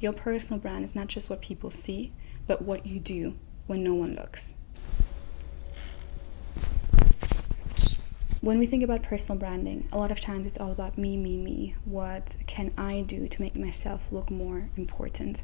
Your personal brand is not just what people see, but what you do when no one looks. When we think about personal branding, a lot of times it's all about me. What can I do to make myself look more important?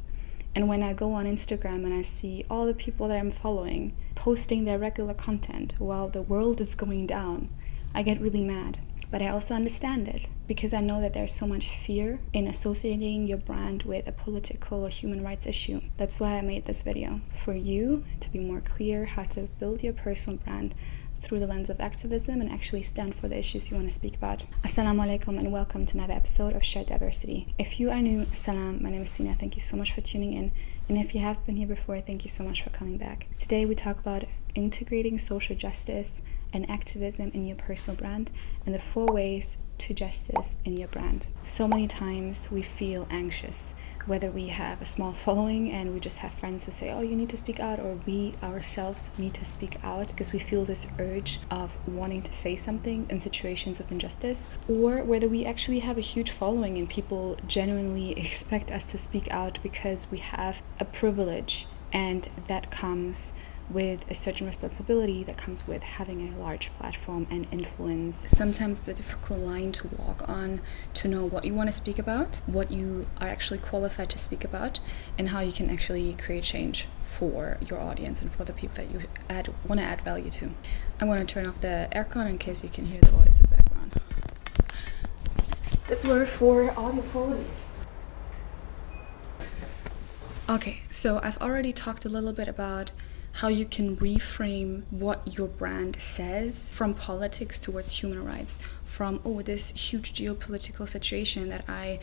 And when I go on Instagram and I see all the people that I'm following posting their regular content while the world is going down, I get really mad. But I also understand it because I know that there's so much fear in associating your brand with a political or human rights issue. That's why I made this video, for you to be more clear how to build your personal brand through the lens of activism and actually stand for the issues you want to speak about. Assalamu alaikum and welcome to another episode of Shared Diversity. If you are new, assalam, my name is Sina. Thank you so much for tuning in. And if you have been here before, thank you so much for coming back. Today we talk about integrating social justice and activism in your personal brand and the 4 ways to justice in your brand. So many times we feel anxious, whether we have a small following and we just have friends who say, oh, you need to speak out, or we ourselves need to speak out because we feel this urge of wanting to say something in situations of injustice, or whether we actually have a huge following and people genuinely expect us to speak out because we have a privilege, and that comes with a certain responsibility that comes with having a large platform and influence. Sometimes it's a difficult line to walk on to know what you want to speak about, what you are actually qualified to speak about, and how you can actually create change for your audience and for the people that you want to add value to. I'm going to turn off the aircon in case you can hear the voice in the background. Stippler for audio quality. Okay, so I've already talked a little bit about how you can reframe what your brand says from politics towards human rights, from, oh, this huge geopolitical situation that I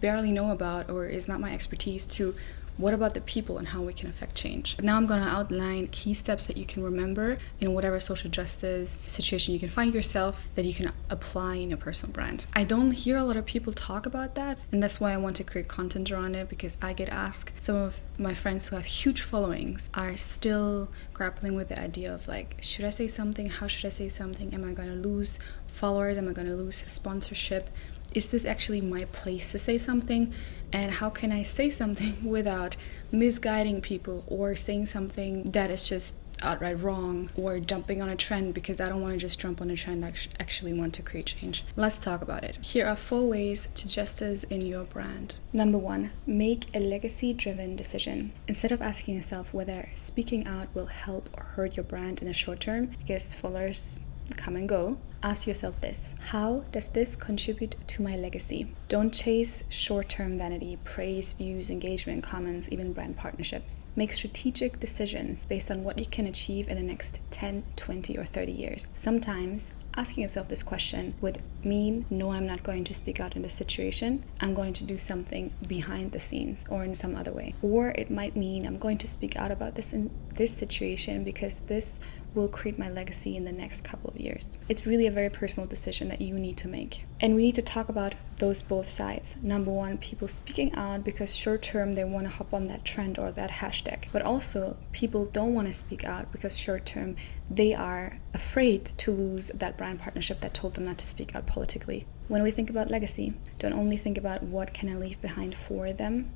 barely know about or is not my expertise, to what about the people and how we can affect change. Now I'm going to outline key steps that you can remember in whatever social justice situation you can find yourself that you can apply in your personal brand. I don't hear a lot of people talk about that, and that's why I want to create content around it, because I get asked, some of my friends who have huge followings are still grappling with the idea of like, should I say something? How should I say something? Am I going to lose followers? Am I going to lose sponsorship? Is this actually my place to say something? And how can I say something without misguiding people or saying something that is just outright wrong, or jumping on a trend because I don't want to just jump on a trend, I actually want to create change? Let's talk about it. Here are 4 ways to justice in your brand. Number 1, make a legacy-driven decision. Instead of asking yourself whether speaking out will help or hurt your brand in the short term, because followers come and go, ask yourself this: how does this contribute to my legacy? Don't chase short-term vanity, praise, views, engagement, comments, even brand partnerships. Make strategic decisions based on what you can achieve in the next 10, 20, or 30 years. Sometimes asking yourself this question would mean, no, I'm not going to speak out in this situation. I'm going to do something behind the scenes or in some other way. Or it might mean I'm going to speak out about this in this situation because this will create my legacy in the next couple of years. It's really a very personal decision that you need to make. And we need to talk about those both sides. Number 1, people speaking out because short term they want to hop on that trend or that hashtag. But also people don't want to speak out because short term they are afraid to lose that brand partnership that told them not to speak out politically. When we think about legacy, don't only think about what can I leave behind for them,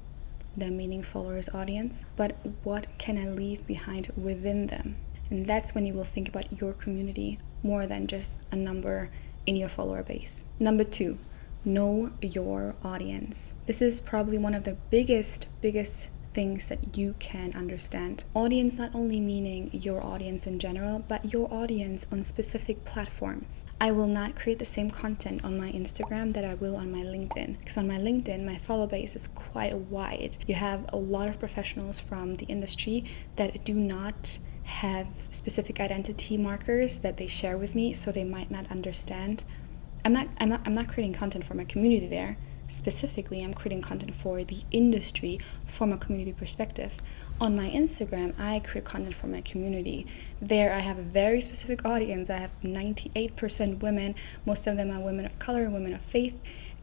meaning followers, audience, but what can I leave behind within them? And that's when you will think about your community more than just a number in your follower base. Number 2, know your audience. This is probably one of the biggest things that you can understand. Audience not only meaning your audience in general, but your audience on specific platforms. I will not create the same content on my Instagram that I will on my LinkedIn, because on my LinkedIn, my follower base is quite wide. You have a lot of professionals from the industry that do not have specific identity markers that they share with me, so they might not understand. I'm not creating content for my community there. Specifically, I'm creating content for the industry from a community perspective. On my Instagram, I create content for my community. There I have a very specific audience. I have 98% women. Most of them are women of color, women of faith,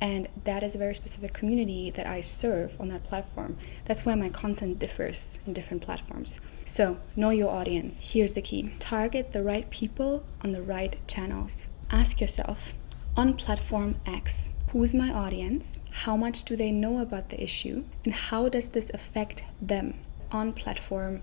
and that is a very specific community that I serve on that platform. That's why my content differs in different platforms. So, know your audience. Here's the key. Target the right people on the right channels. Ask yourself, on platform X, Who's my audience? How much do they know about the issue? And how does this affect them on platform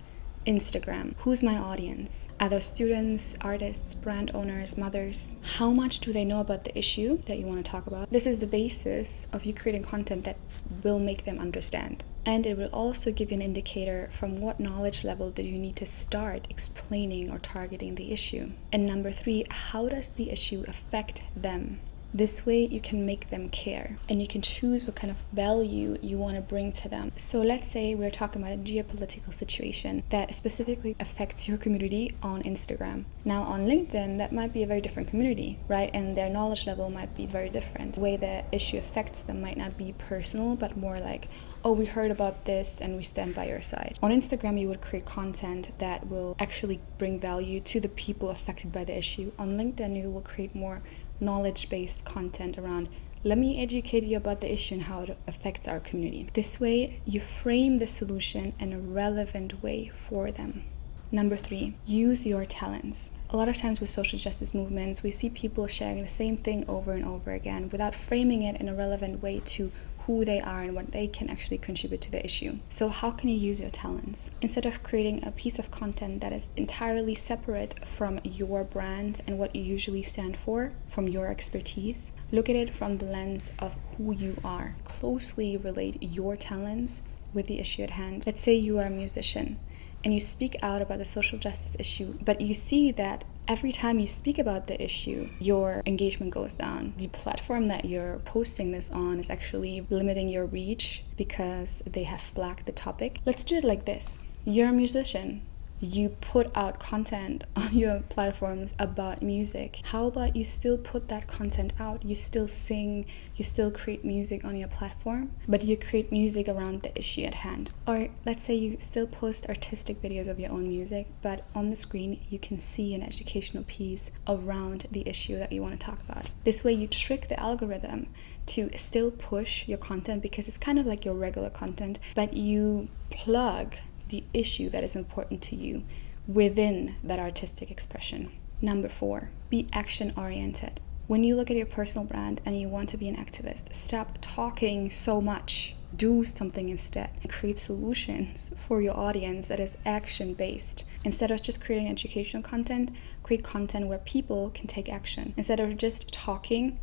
Instagram? Who's my audience? Other students, artists, brand owners, mothers? How much do they know about the issue that you want to talk about? This is the basis of you creating content that will make them understand. And it will also give you an indicator from what knowledge level do you need to start explaining or targeting the issue. And number 3, how does the issue affect them? This way you can make them care and you can choose what kind of value you want to bring to them. So let's say we're talking about a geopolitical situation that specifically affects your community on Instagram. Now on LinkedIn, that might be a very different community, right? And their knowledge level might be very different. The way the issue affects them might not be personal, but more like, oh, we heard about this and we stand by your side. On Instagram, you would create content that will actually bring value to the people affected by the issue. On LinkedIn, you will create more knowledge-based content around, let me educate you about the issue and how it affects our community. This way, you frame the solution in a relevant way for them. Number 3, use your talents. A lot of times with social justice movements, we see people sharing the same thing over and over again without framing it in a relevant way to who they are and what they can actually contribute to the issue. So how can you use your talents? Instead of creating a piece of content that is entirely separate from your brand and what you usually stand for, from your expertise, look at it from the lens of who you are. Closely relate your talents with the issue at hand. Let's say you are a musician and you speak out about the social justice issue, but you see that every time you speak about the issue, your engagement goes down. The platform that you're posting this on is actually limiting your reach because they have flagged the topic. Let's do it like this. You're a musician. You put out content on your platforms about music. How about you still put that content out? You still sing, you still create music on your platform, but you create music around the issue at hand. Or let's say you still post artistic videos of your own music, but on the screen you can see an educational piece around the issue that you want to talk about. This way you trick the algorithm to still push your content because it's kind of like your regular content, but you plug the issue that is important to you within that artistic expression. Number 4, be action-oriented. When you look at your personal brand and you want to be an activist, stop talking so much. Do something instead. Create solutions for your audience that is action-based. Instead of just creating educational content, create content where people can take action. Instead of just talking,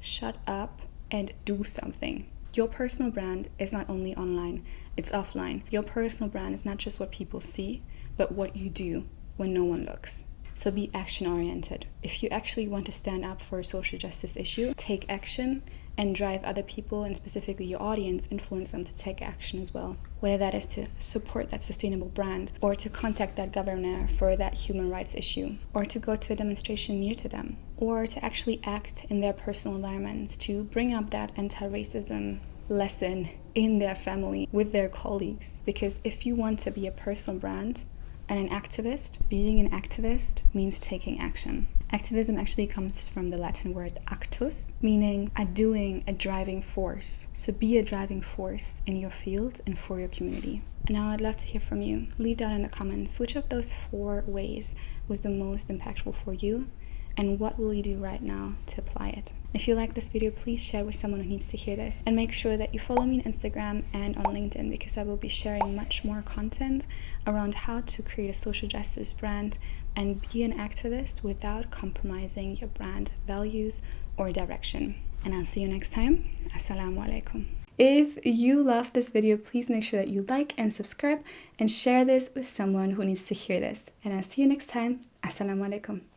shut up and do something. Your personal brand is not only online, it's offline. Your personal brand is not just what people see, but what you do when no one looks. So be action-oriented. If you actually want to stand up for a social justice issue, take action and drive other people, and specifically your audience, influence them to take action as well. Whether that is to support that sustainable brand, or to contact that governor for that human rights issue, or to go to a demonstration near to them, or to actually act in their personal environments to bring up that anti-racism lesson in their family with their colleagues. Because if you want to be a personal brand and an activist, being an activist means taking action. Activism actually comes from the Latin word actus, meaning a doing, a driving force. So be a driving force in your field and for your community. And now I'd love to hear from you. Leave down in the comments which of those 4 ways was the most impactful for you, and what will you do right now to apply it. If you like this video, please share with someone who needs to hear this, and make sure that you follow me on Instagram and on LinkedIn, because I will be sharing much more content around how to create a social justice brand and be an activist without compromising your brand values or direction. And I'll see you next time. Assalamu alaikum. If you loved this video, please make sure that you like and subscribe and share this with someone who needs to hear this. And I'll see you next time. Assalamu alaikum.